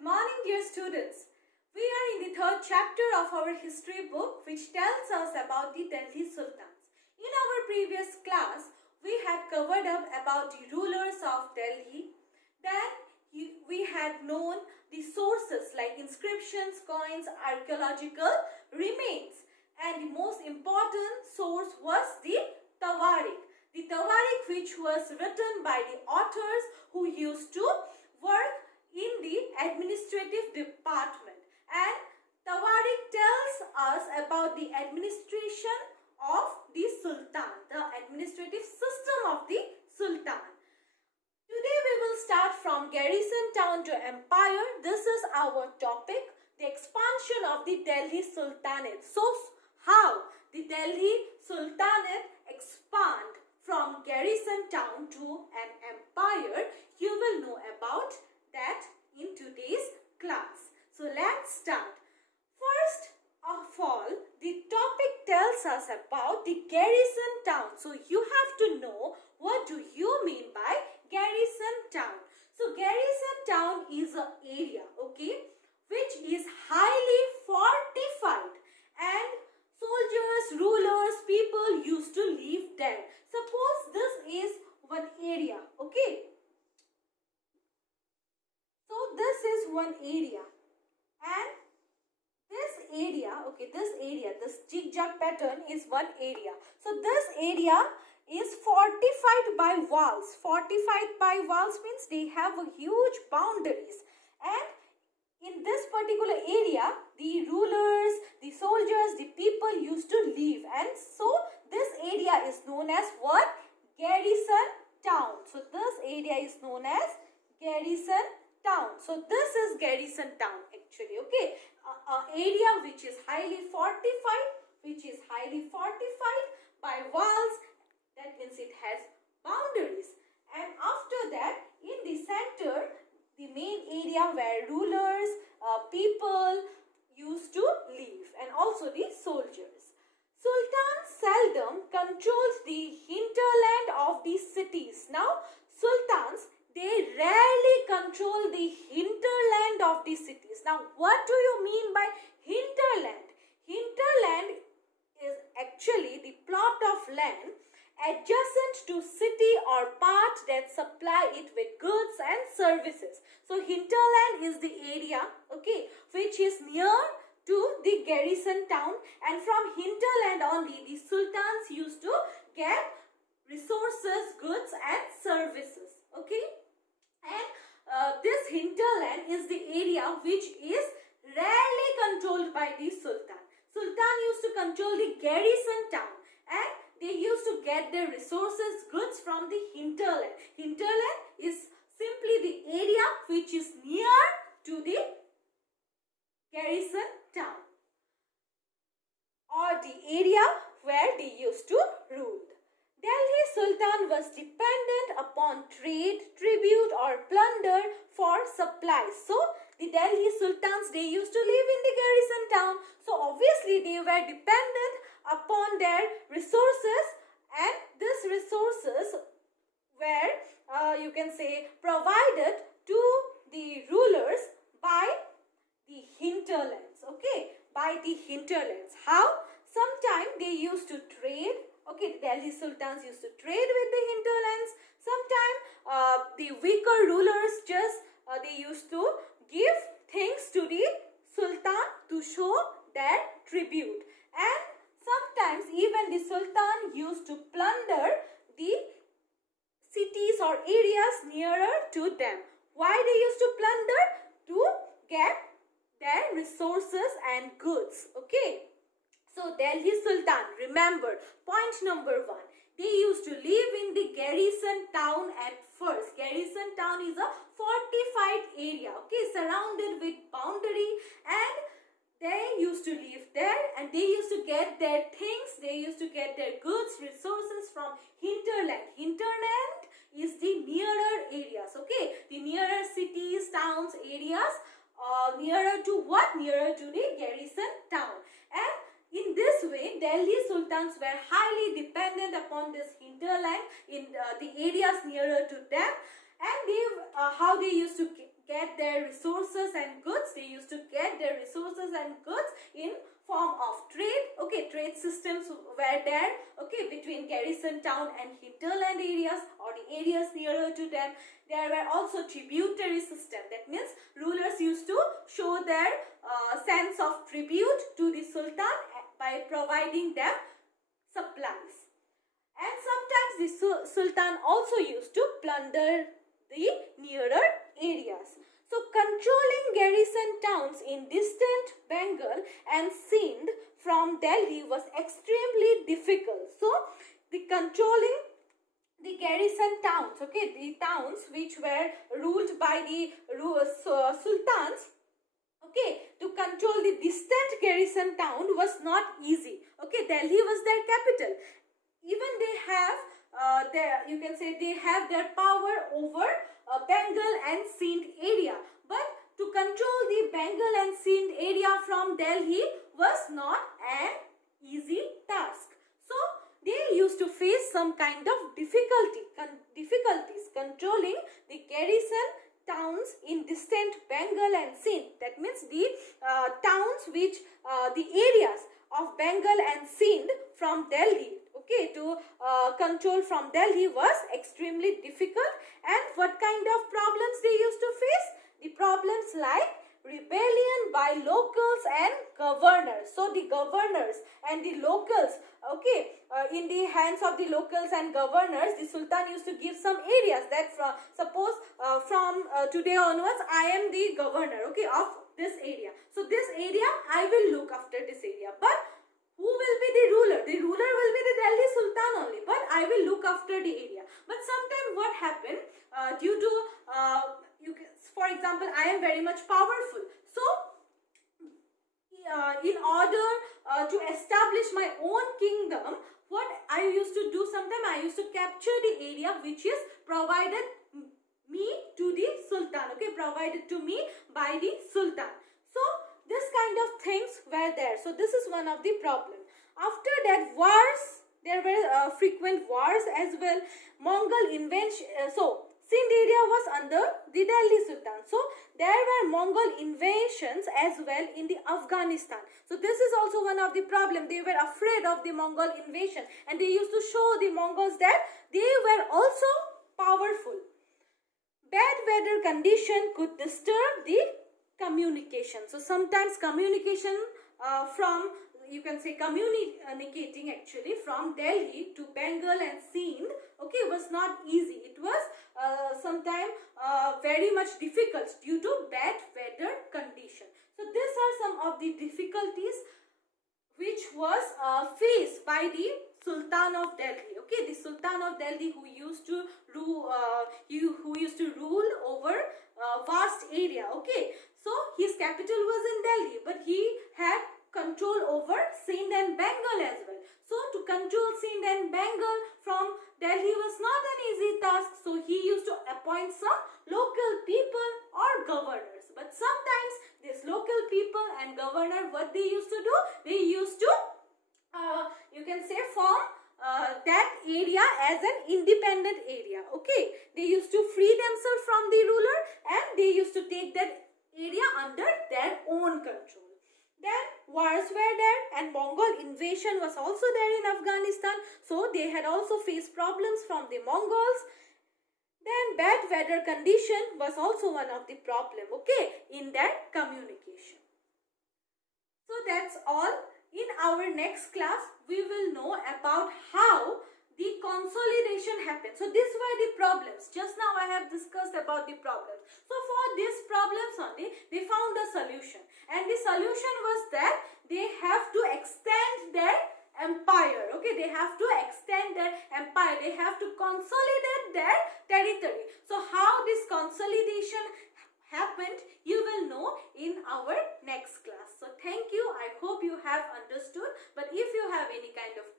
Good morning, dear students. We are in the third chapter of our history book, which tells us about the Delhi Sultans. In our previous class, we had covered up about the rulers of Delhi. Then we had known the sources like inscriptions, coins, archaeological remains. And the most important source was the Tawarik. The Tawarik, which was written by the authors who used to work in the administrative department, and Tawarik tells us about the administration of the Sultan, the administrative system of the Sultan. Today we will start from garrison town to empire. This is our topic, the expansion of the Delhi Sultanate. So how the Delhi Sultanate expand from garrison town to an empire, you will know about that in today's class. So let's start. First of all, the topic tells us about the garrison town. So you have to know what do you mean by garrison town. So garrison town is an area, okay, which is highly fortified, and soldiers, rulers, people used to live there. Suppose this is one area, okay. So this is one area, and this zigzag pattern is one area. So this area is fortified by walls. Fortified by walls means they have a huge boundaries, and in this particular area, the rulers, the soldiers, the people used to live, and so this area is known as what? Garrison town. So this area is known as garrison town. So this is garrison town actually, okay. An area which is highly fortified, by walls. That means it has boundaries. And after that, in the center, the main area where rulers, people used to live, and also the soldiers. Sultan seldom controls the hinterland of the cities. Now, sultans, they rarely control the hinterland of the cities. Now, what do you mean by hinterland? Hinterland is actually the plot of land adjacent to city or part that supply it with goods and services. So, hinterland is the area, okay, which is near to the garrison town, and from hinterland only the sultans used to get resources, goods and services, okay. And this hinterland is the area which is rarely controlled by the sultan. Sultan used to control the garrison town, and they used to get their resources, goods from the hinterland. Hinterland is simply the area which is near to the garrison town, or the area where they used to rule. Delhi Sultan was dependent upon trade, tribute or plunder for supplies. So, the Delhi Sultans, they used to live in the garrison town. So, obviously they were dependent upon their resources, and these resources were, you can say, provided to the rulers by the hinterlands, okay, by the hinterlands. How? Sometimes they used to trade. Okay, the Delhi Sultans used to trade with the hinterlands. Sometimes the weaker rulers they used to give things to the Sultan to show their tribute. And sometimes even the Sultan used to plunder the cities or areas nearer to them. Why they used to plunder? To get their resources and goods, okay. So, Delhi Sultan, remember, point number 1, they used to live in the garrison town at first. Garrison town is a fortified area, okay, surrounded with boundary, and they used to live there, and they used to get their things, they used to get their goods, resources from hinterland. Hinterland is the nearer areas, okay, the nearer cities, towns, areas, nearer to what? Nearer to the garrison town. And in this way, Delhi Sultans were highly dependent upon this hinterland in the areas nearer to them, and how they used to get their resources and goods. They used to get their resources and goods in form of trade. Okay, trade systems were there, okay, between garrison town and hinterland areas or the areas nearer to them. There were also tributary system. That means rulers used to show their sense of tribute to the sultan by providing them supplies. And sometimes the sultan also used to plunder the nearer areas. So controlling garrison towns in distant Bengal and Sindh from Delhi was extremely difficult. So the controlling the garrison towns, okay, the towns which were ruled by the sultans, okay, to control the distant garrison town was not easy. Okay, Delhi was their capital. Even they have you can say they have their power over Bengal and Sindh area, but to control the Bengal and Sindh area from Delhi was not an easy task. So they used to face some kind of difficulties controlling the garrison towns in distant Bengal and Sindh. That means the towns which the areas of Bengal and Sindh from Delhi, okay, to control from Delhi was extremely difficult. And what kind of problems they used to face? The problems like rebellion by locals and governors. So the governors and the locals, okay, in the hands of the locals and governors, the sultan used to give some areas that suppose from today onwards I am the governor, okay, of this area. So this area I will look after this area, but who will be the ruler? The ruler will be the Delhi Sultan only, but I will look after the area. But sometimes what happened, due to for example, I am very much powerful. So in order to establish my own kingdom, what I used to do, sometimes I used to capture the area which is provided me to the sultan, okay, provided to me by the sultan. So this kind of things were there. So this is one of the problem. After that, wars, there were frequent wars as well. Mongol invasion, so Sindh area was under the Delhi Sultan. So there were Mongol invasions as well in the Afghanistan. So this is also one of the problem. They were afraid of the Mongol invasion and they used to show the Mongols that they were also powerful. Bad weather condition could disturb the communication. So sometimes communication from, you can say communicating actually from Delhi to Bengal and Sindh, okay, was not easy. It was sometimes very much difficult due to bad weather condition. So these are some of the difficulties which was faced by the Sultan of Delhi. Okay, the Sultan of Delhi who used to rule over vast area. Okay, so his capital was in Delhi, but he had control over Sindh and Bengal as well. So to control Sindh and Bengal from Delhi was not an easy task. So he used to appoint some local people or governors. But sometimes these local people and governor, what they used to do? They used to, you can say, form that area as an independent area. Okay, they used to free themselves from the ruler and they used to take that area under their own control. Then wars were there and Mongol invasion was also there in Afghanistan. So they had also faced problems from the Mongols. Then bad weather condition was also one of the problem, okay, in their communication. So that's all. In our next class, we will know about how the consolidation happened. So these were the problems. Just now I have discussed about the problems. So for these problems only, they found a solution. And the solution was that they have to extend their empire. Okay, they have to extend their empire. They have to consolidate their territory. So how this consolidation happened, you will know in our next class. So thank you. I hope you have understood. But if you have any kind of